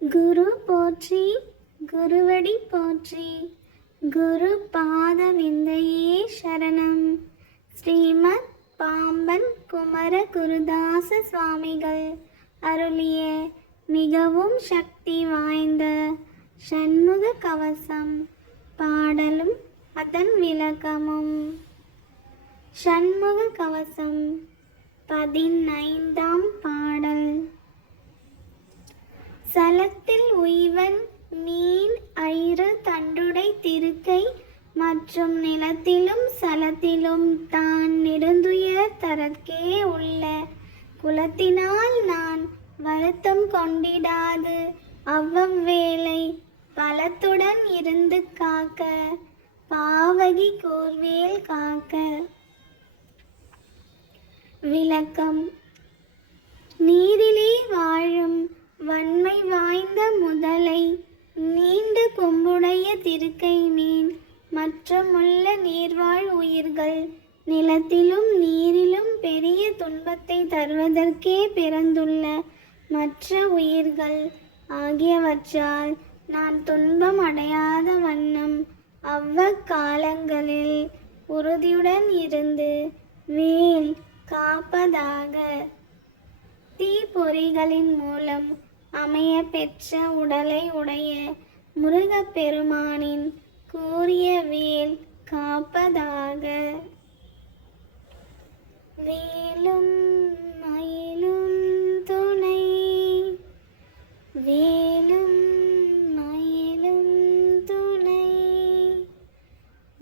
குரு போற்றி, குருவடி போற்றி, குரு பாத விந்தையே சரணம். ஸ்ரீமத் பாம்பன் குமர குருதாச சுவாமிகள் அருளிய மிகவும் சக்தி வாய்ந்த சண்முக கவசம் பாடலும் அதன் விளக்கமும். சண்முக கவசம் 15ஆம் பாடல். சலத்தில் உய்வன் மீன் ஐறு தண்டுடை திருக்கை மற்றும் நிலத்திலும் சலத்திலும் தான் நெடுந்துயர் தரற்கே உள்ள குலத்தினால் நான் வருத்தம் கொண்டிடாது அவ்வவேளை பலத்துடன் இருந்து காக்க பாவகி கோர்வேல் காக்க. விளக்கம். நீரிலே வாழும் வன்மை வாய்ந்த முதலை, நீண்ட கொம்புடைய திருக்கை மீன் மற்றுமுள்ள நீர்வாழ் உயிர்கள் நிலத்திலும் நீரிலும் பெரிய துன்பத்தை தருவதற்கே பிறந்துள்ள மற்ற உயிர்கள் ஆகியவற்றால் நான் துன்பம் அடையாத வண்ணம் அவ்வக்காலங்களில் உறுதியுடன் இருந்து வேல் காப்பதாக. தீப்பொறிகளின் மூலம் அமைய பெற்ற உடலை உடைய முருகப்பெருமானின் கூறிய வேல் காப்பதாக. வேலும் மயிலும் துணை, வேலும் மயிலும் துணை,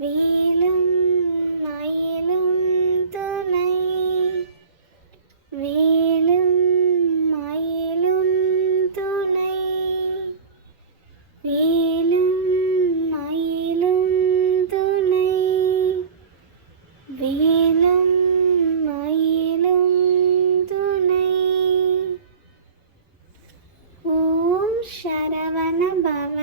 வேலும் மயிலும் துணை, வேலும் மயிலும் துணை, வேலும் மயிலும் துணை, வேலும் மயிலும் துணை. ஓம் சரவண பவ.